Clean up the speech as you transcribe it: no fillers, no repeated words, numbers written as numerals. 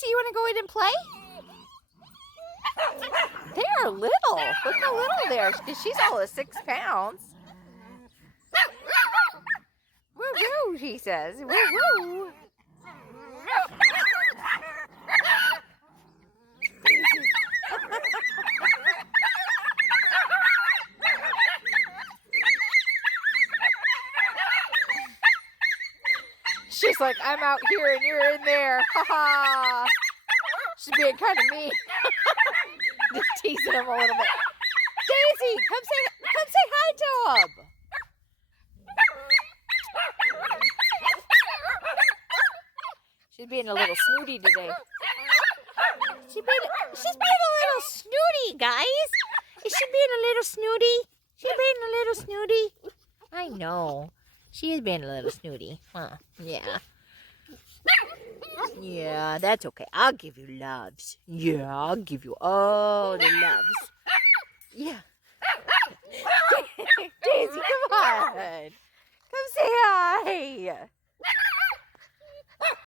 Daisy, you want to go in and play? They are little. Look how little they are. She's all of 6 pounds. Woo woo, he says. Woo woo. She's like, I'm out here and you're in there. Ha ha. She's being kind of mean. Just teasing him a little bit. Daisy, come say hi to him. She's being a little snooty today. She's being a little snooty, guys. Is she being a little snooty? She's being a little snooty. I know. She is being a little snooty. Huh? Yeah. Yeah, that's okay. I'll give you loves. Yeah, I'll give you all the loves. Yeah. Daisy, come on. Come say hi.